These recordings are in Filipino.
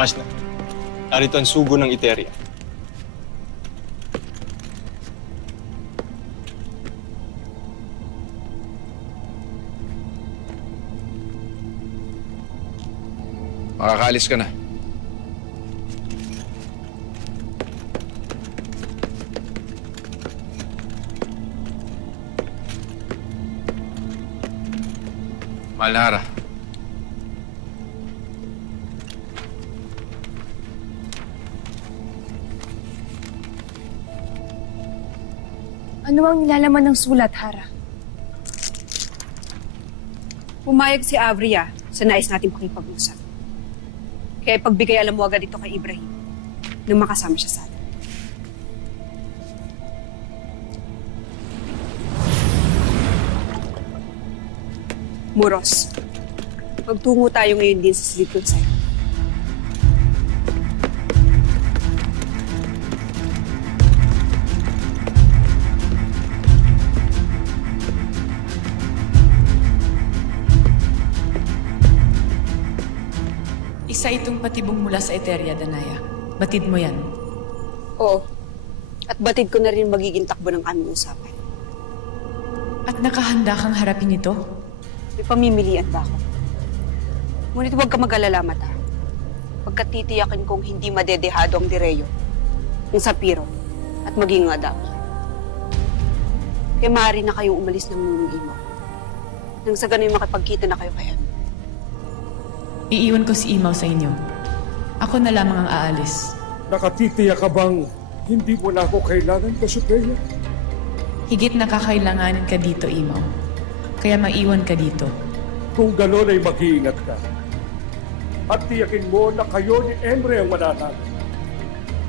Masna, narito ang sugo ng Eteria. Makakaalis ka na. Mahal na Hara. Ano ang nilalaman ng sulat, Hara? Pumayag si Avria sa nais natin pakipag-usap. Kaya pagbigay alam mo agad ito kay Ibrahim nang makasama siya sa atin. Muros, magtungo tayo ngayon din sa silid kong sa'yo. Isa itong patibong mula sa Eteria, Danaya. Batid mo yan. Oo. At batid ko na rin magiging takbo ng aming usapan. At nakahanda kang harapin ito? May pamimilian ba ako? Ngunit huwag ka mag-alala, Mata. Pagkatitiyakin kong hindi madedehado ang Direyo, ang Sapiro, at maging ang Adama. Kaya maaari na kayong umalis ng nunong imo. Nang sa ganun makipagkita na kayo kay Ano. Iiwan ko si Imaw sa inyo. Ako na lamang ang aalis. Nakatitiyak ka bang hindi mo na ako kailangan, Cassiopeia? Higit na kakailanganin ka dito, Imaw. Kaya maiwan ka dito. Kung gano'n ay mag-iingat ka. At tiyakin mo na kayo ni Emre ang mananalo.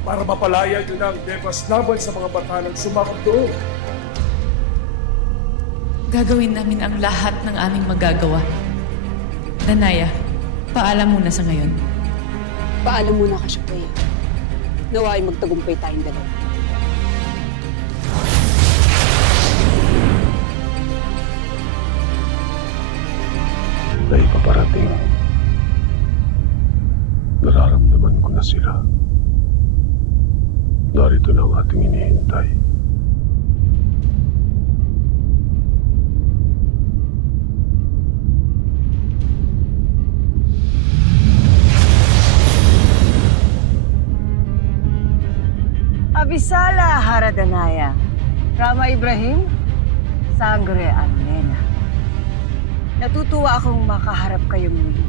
Para mapalaya nyo na ang Devas laban sa mga bata ng sumakap doon. Gagawin namin ang lahat ng aming magagawa. Danaya, paalam muna sa ngayon. Paalam muna ka, Cassiopeia. Nawa ay magtagumpay tayong dalawa. May paparating. Nararamdaman ko na sila. Narito na ang ating inihintay. Abisala, Haradanaya. Rama Ibrahim, Sangre Almena. Natutuwa akong makaharap kayo muli.